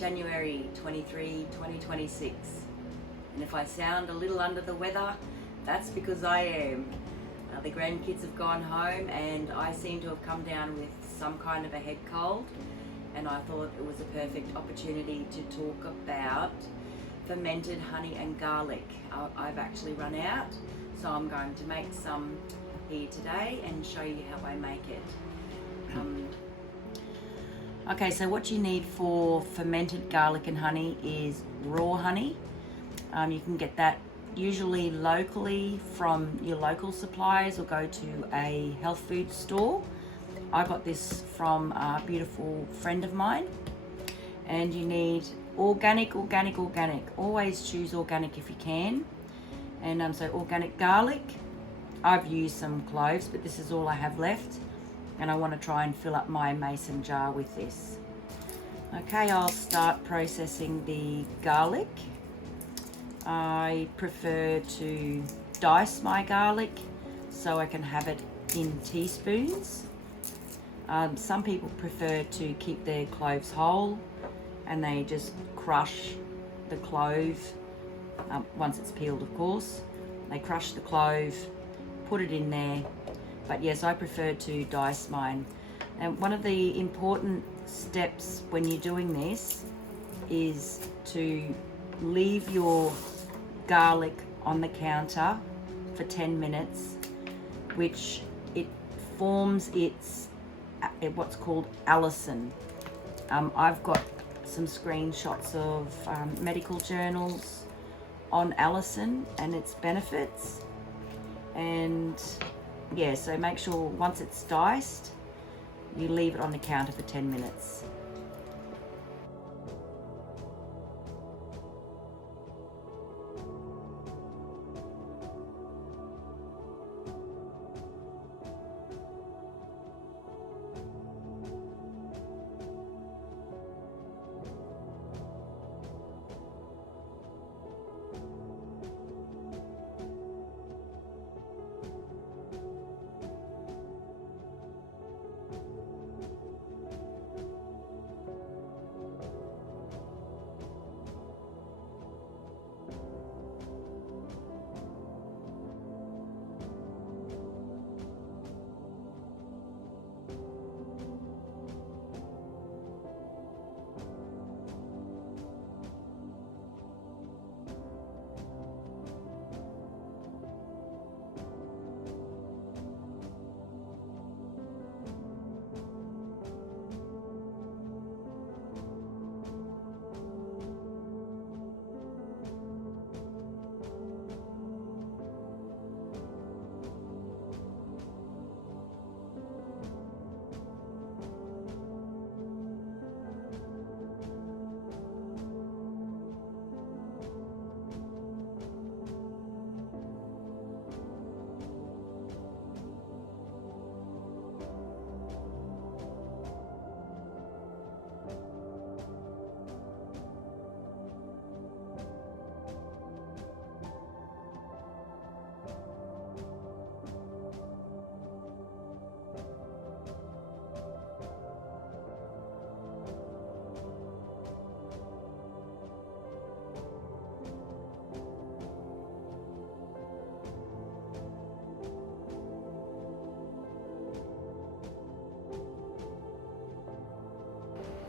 January 23, 2026. And if I sound a little under the weather, that's because I am. The grandkids have gone home and I seem to have come down with some kind of a head cold, and I thought it was a perfect opportunity to talk about fermented honey and garlic. I've actually run out, so I'm going to make some here today and show you how I make it. Okay, so what you need for fermented garlic and honey is raw honey. You can get that usually locally from your local suppliers or go to a health food store. I got this from a beautiful friend of mine. And you need organic. Always choose organic if you can. And so organic garlic. I've used some cloves, but this is all I have left. And I want to try and fill up my mason jar with this. Okay, I'll start processing the garlic. I prefer to dice my garlic so I can have it in teaspoons. Some people prefer to keep their cloves whole and they just crush the clove, once it's peeled of course. They crush the clove, put it in there, but yes, I prefer to dice mine. And one of the important steps when you're doing this is to leave your garlic on the counter for 10 minutes, which it forms its what's called Allicin. I've got some screenshots of medical journals on Allicin and its benefits, and yeah, so make sure once it's diced you leave it on the counter for 10 minutes.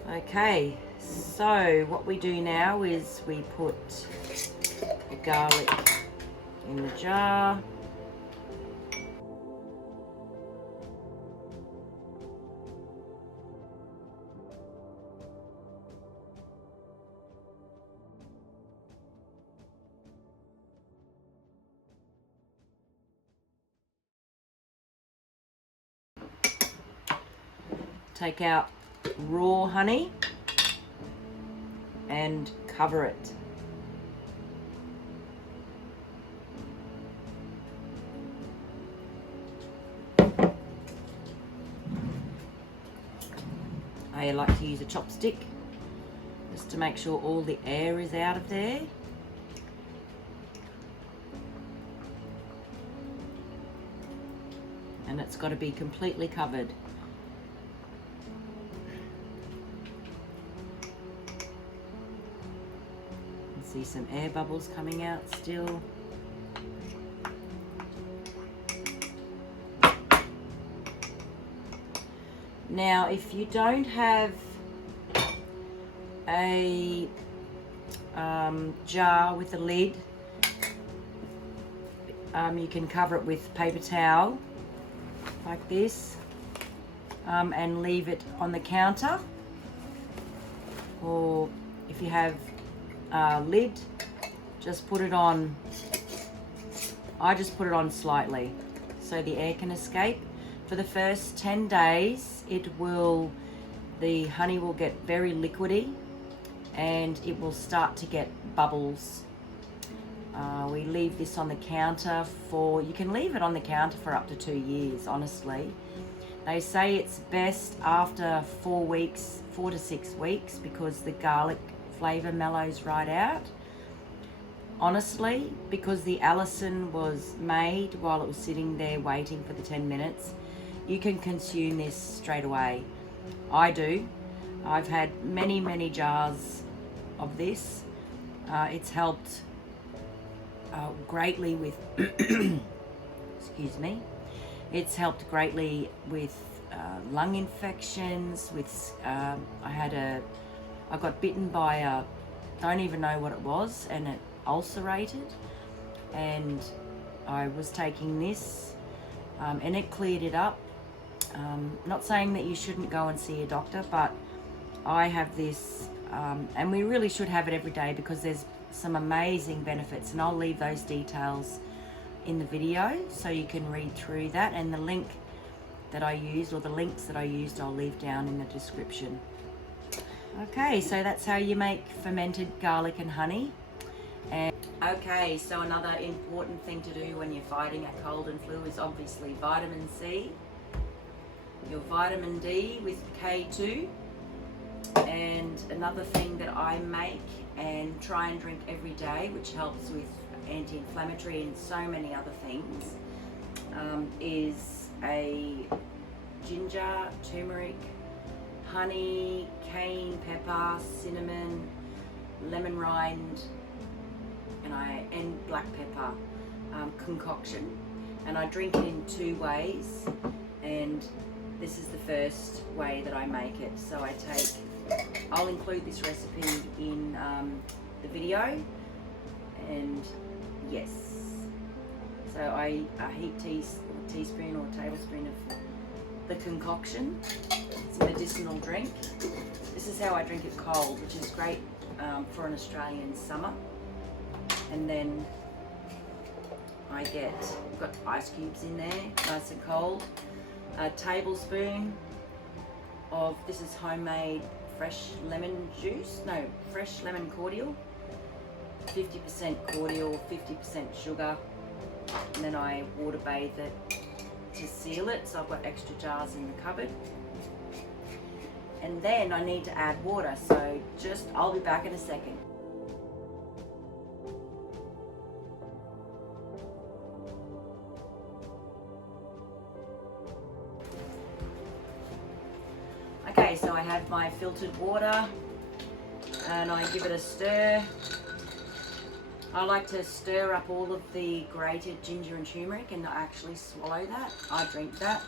Okay, so what we do now is we put the garlic in the jar. Take out raw honey and cover it. I like to use a chopstick just to make sure all the air is out of there. And it's got to be completely covered. see some air bubbles coming out still. Now, if you don't have a jar with a lid, you can cover it with paper towel like this, and leave it on the counter. Or if you have a lid, just put it on. I just put it on slightly so the air can escape. For the first 10 days, the honey will get very liquidy and it will start to get bubbles. We leave this on the counter you can leave it on the counter for up to 2 years, honestly. They say it's best after 4 to 6 weeks, because the garlic flavor mellows right out. Honestly, because the Allicin was made while it was sitting there waiting for the 10 minutes, you can consume this straight away. I do. I've had many jars of this. It's helped greatly with excuse me. It's helped greatly with lung infections. I got bitten by a, don't even know what it was, and it ulcerated, and I was taking this, and it cleared it up. Not saying that you shouldn't go and see a doctor, but I have this, and we really should have it every day, because there's some amazing benefits, and I'll leave those details in the video so you can read through that, and the link that I used, or the links that I used, I'll leave down in the description. Okay, so that's how you make fermented garlic and honey. And okay, so another important thing to do when you're fighting a cold and flu is obviously vitamin C, your vitamin D with K2, and another thing that I make and try and drink every day, which helps with anti-inflammatory and so many other things, is a ginger, turmeric, honey, cayenne pepper, cinnamon, lemon rind, and black pepper concoction, and I drink it in 2 ways, and this is the first way that I make it. So I'll include this recipe in the video, and yes, so I heat a teaspoon or a tablespoon of the concoction. It's a medicinal drink. This is how I drink it cold, which is great for an Australian summer. And then I've got ice cubes in there, nice and cold. A tablespoon of, this is homemade fresh lemon cordial, 50% cordial, 50% sugar, and then I water bathe it to seal it, so I've got extra jars in the cupboard. And then I need to add water, so I'll be back in a second. Okay, so I have my filtered water and I give it a stir. I like to stir up all of the grated ginger and turmeric and actually swallow that. I drink that.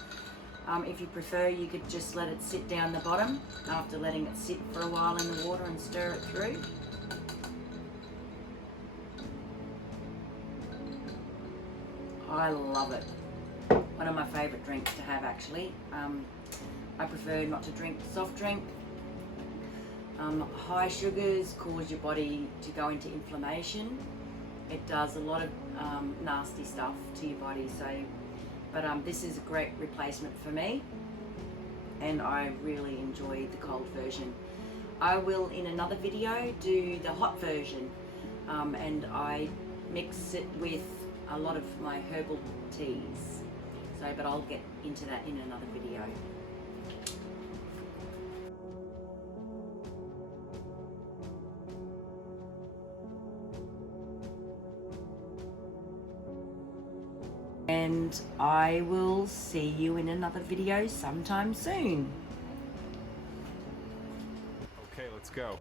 If you prefer, you could just let it sit down the bottom after letting it sit for a while in the water and stir it through. I love it. One of my favourite drinks to have, actually. I prefer not to drink soft drink. High sugars cause your body to go into inflammation. It does a lot of nasty stuff to your body. But this is a great replacement for me, and I really enjoy the cold version. I will, in another video, do the hot version, and I mix it with a lot of my herbal teas. But I'll get into that in another video. And I will see you in another video sometime soon. Okay, let's go.